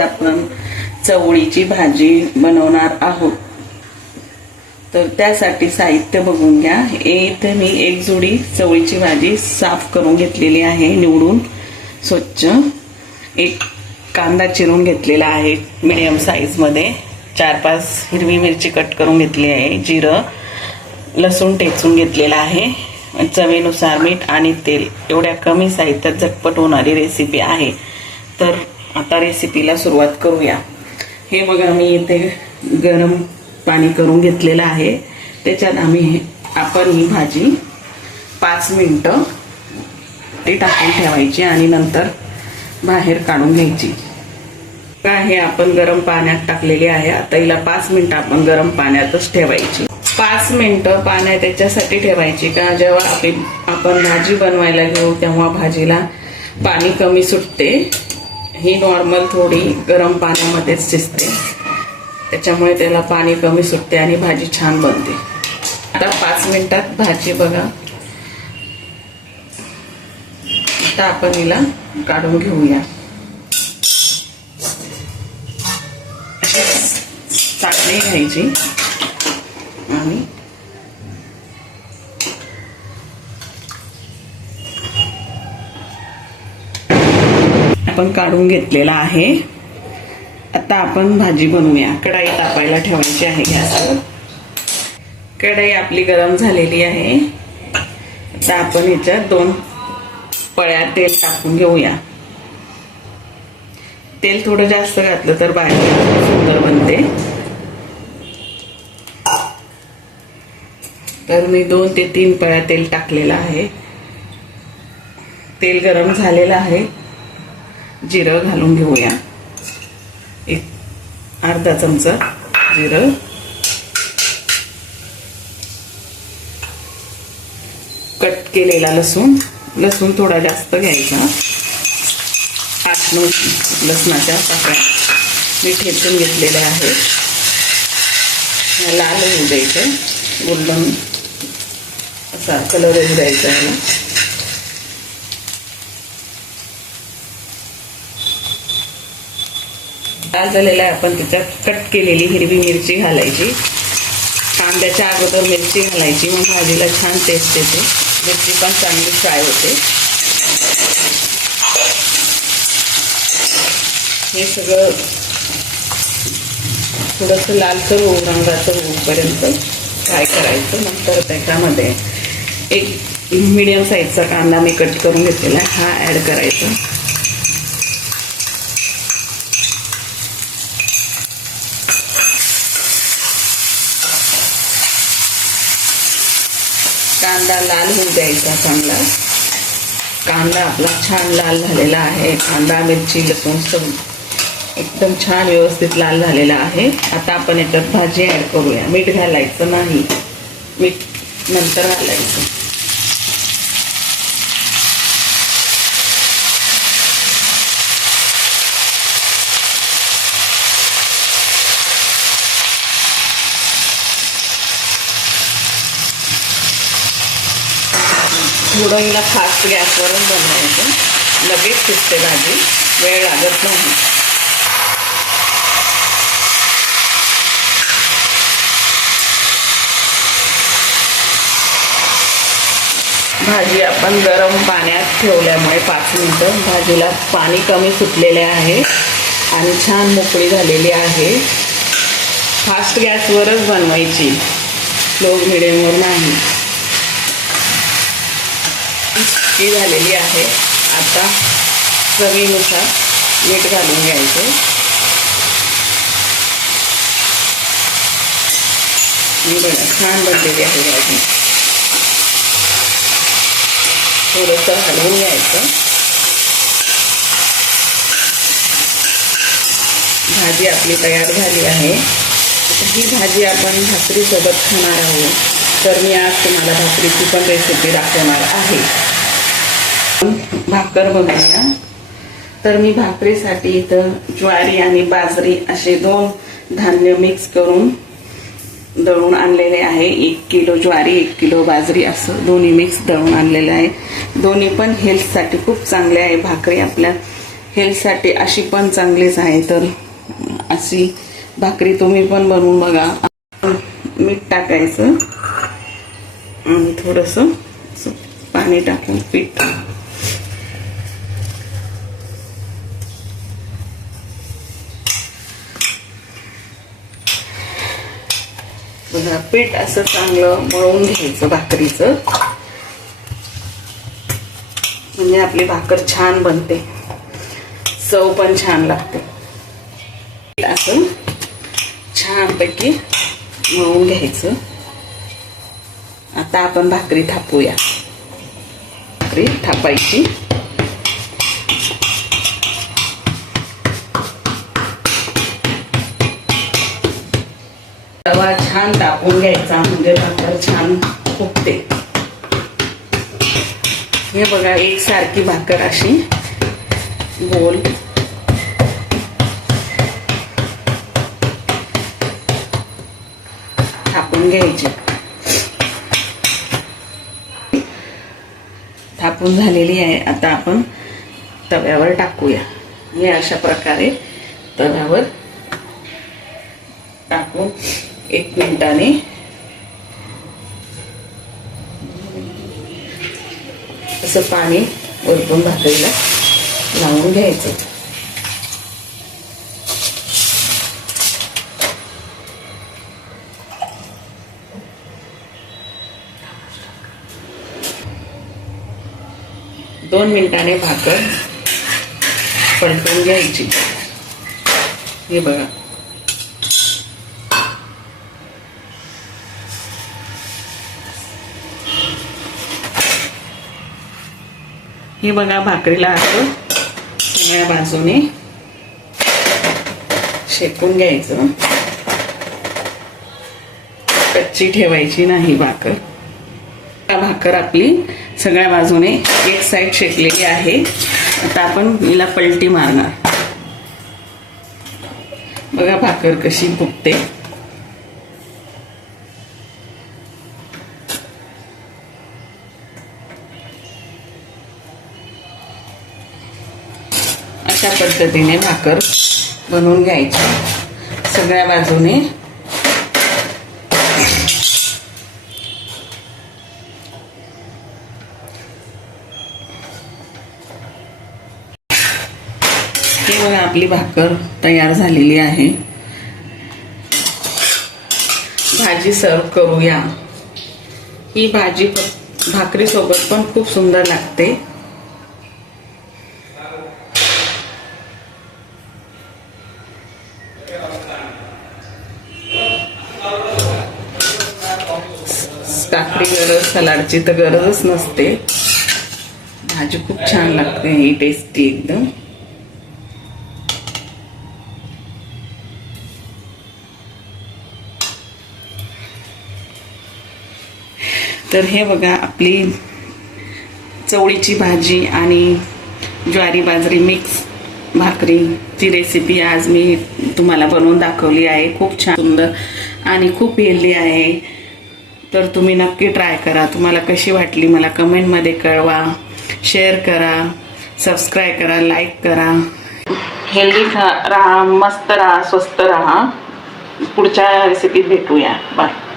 आपण चवळीची भाजी बनवणार आहोत। तर त्यासाठी साहित्य बघून घ्या। इथे मी एक जुडी चवळीची भाजी साफ करून घेतलेली आहे, निवडून स्वच्छ। एक कांदा चिरून घेतलेला आहे मीडियम साईज मध्ये, 4-5 हिरवी मिरची कट करून घेतली आहे, जिरं लसूण ठेचून घेतलेला आहे, चवीनुसार मीठ आणि तेल। एवढ्या कमी साहित्यात झटपट होणारी रेसिपी आहे। तर आता रेसिपीला सुरुवात करूया। हे बघा, मी इथे गरम पाणी करून घेतलेलं आहे, त्याच्यात आपण ही भाजी 5 मिनिटं टाकून ठेवायची आणि नंतर बाहेर काढून घ्यायची। हे आपण गरम पाण्यात टाकलेली आहे। आता हिला 5 मिनिटं आपण गरम पाण्यातच ठेवायची। 5 मिनिटं पाण्यात त्याच्यासाठी ठेवायची का जेव्हा आपण भाजी बनवायला घेऊ तेव्हा भाजीला पाणी कमी सुटते। ही नॉर्मल थोडी गरम पाण्यामध्येच शिजते, त्याच्यामुळे त्याला पाणी कमी सुटते आणि भाजी छान बनते। आता 5 मिनिटात भाजी बघा, आता आपण हिला काढून घेऊया। चाळणी घ्यायची आणि आपण काढून घेतलेला आहे। आता आपण भाजी बनवूया। कढई तापायला ठेवायची आहे गॅसवर। कढई आपली गरम झालेली आहे। आता आपण ह्याच्यात 2 पळ्या तेल टाकून घेऊया। तेल थोडं जास्त घातलं तर भाजी सुंदर बनते। तर मी 2 ते 3 पळ्या तेल टाकलेलं आहे। तेल गरम झालेलं आहे। जिरं घालून घेऊया, एक अर्धा चमचा जिरं, कट केलेला लसूण थोडा जास्त घ्यायचा, 8-9 लसणाच्या पाकळ्या मी ठेचून घेतलेल्या आहेत। लाल होऊ द्यायचं, गोल्डन असा कलर होऊ द्यायचा याला। लाल झालेला आहे, आपण त्याच्यात कट केलेली हिरवी मिरची घालायची। कांद्याच्या अगोदर मिरची घालायची, मग भाजीला छान टेस्ट येते, मिरची पण चांगली फ्राय होते। हे सगळं थोडंसं लालसर होऊ, रंगाचं होऊपर्यंत फ्राय करायचं। नंतर त्याच्यामध्ये एक मीडियम साईजचा कांदा मी कट करून घेतलेला आहे, हा ॲड करायचा। कांदा लाल होऊ द्यायचा चांगला। कांदा आपला छान लाल झालेला आहे। कांदा मिरची लसूण सब एकदम छान व्यवस्थित लाल झालेला आहे। आता आपण याच्यात भाजी ॲड करूया। मीठ घालायचं नाही, मीठ नंतर घालायचं। थोडं हिला फास्ट गॅसवरून बनवायचं, लगेच शिजते भाजी, वेळ लागत नाही। भाजी आपण गरम पाण्यात ठेवल्यामुळे 5 मिनिटं भाजीला पाणी कमी सुटलेले आहे आणि छान मोकळी झालेली आहे। फास्ट गॅसवरच बनवायची, स्लो मिडियमवर नाही। झालेली आहे। आता चवीनुसार मीठ घालून घ्यायचं। बघा छान बनलेली आहे भाजी। थोडंसं हलवून घ्यायचं। भाजी आपली तयार झाली आहे। ही भाजी आपण भाकरीसोबत खाणार आहोत, तर मी आज तुम्हाला भाकरीची पण रेसिपी दाखवणार आहे। भाकर बनवूया। तर मी भाकरीसाठी इथं ज्वारी आणि बाजरी असे 2 धान्य मिक्स करून दळून आणलेले आहे। 1 किलो ज्वारी 1 किलो बाजरी असं दोन्ही मिक्स दळून आणलेलं आहे। दोन्ही पण हेल्थसाठी खूप चांगले आहे। भाकरी आपल्या हेल्थसाठी अशी पण चांगलीच आहे. तर अशी भाकरी तुम्ही पण बनवून बघा. मीठ टाकायचं आणि थोडंसं पाणी टाकून पीठ बघा. पीठ असं चांगलं मळून घ्यायचं भाकरीचं, म्हणजे आपली भाकर छान बनते, चव पण छान लागते. असं छानपैकी मळून घ्यायचं. आता आपण भाकरी थापूया. भाकरी थापायची. तवा छान तापून घ्यायचा, म्हणजे भाकर छान फुगते. हे बघा, एकसारखी भाकर अशी गोल थापून घ्यायची. थापून झालेली आहे. आता आपण तव्यावर टाकूया. हे अशा प्रकारे तव्यावर टाकून 1 मिनिटाने असं पाणी वरतून भाकरीला लावून घ्यायचं. दोन मिनिटाने भाकर पलटून घ्यायची. हे बघा, हे बघा, भाकरीला असं सगळ्या बाजूने शेकून घ्यायचं. कच्ची ठेवायची नाही भाकर. भाकर आपली सगळ्या बाजूने एक साइड शेकलेली आहे. आता आपण हिला पलटी मारणार. बघा भाकर कशी फुगते. अशा पद्धतीने भाकर बनवून घ्यायची सगळ्या बाजूने. हे बघा, आपली भाकर तयार झालेली आहे. भाजी सर्व करूया. ही भाजी भाकरी सोबत पण खूप सुंदर लागते. काकडी गरज, सलाडची तर गरजच नसते. भाजी खूप छान लागते, ही टेस्टी एकदम. तर हे बघा, आपली चवळीची भाजी आणि ज्वारी बाजरी मिक्स भाकरीची रेसिपी आज मी तुम्हाला बनवून दाखवली आहे. खूप छान, सुंदर आणि खूप हेल्दी आहे. तर तुम्ही नक्की ट्राय करा. तुम्हाला कशी वाटली मला कमेंटमध्ये कळवा. शेअर करा, सबस्क्राईब करा, लाईक करा. हेल्दी राहा, मस्त राहा, स्वस्त राहा. पुढच्या रेसिपीत भेटूया. बाय.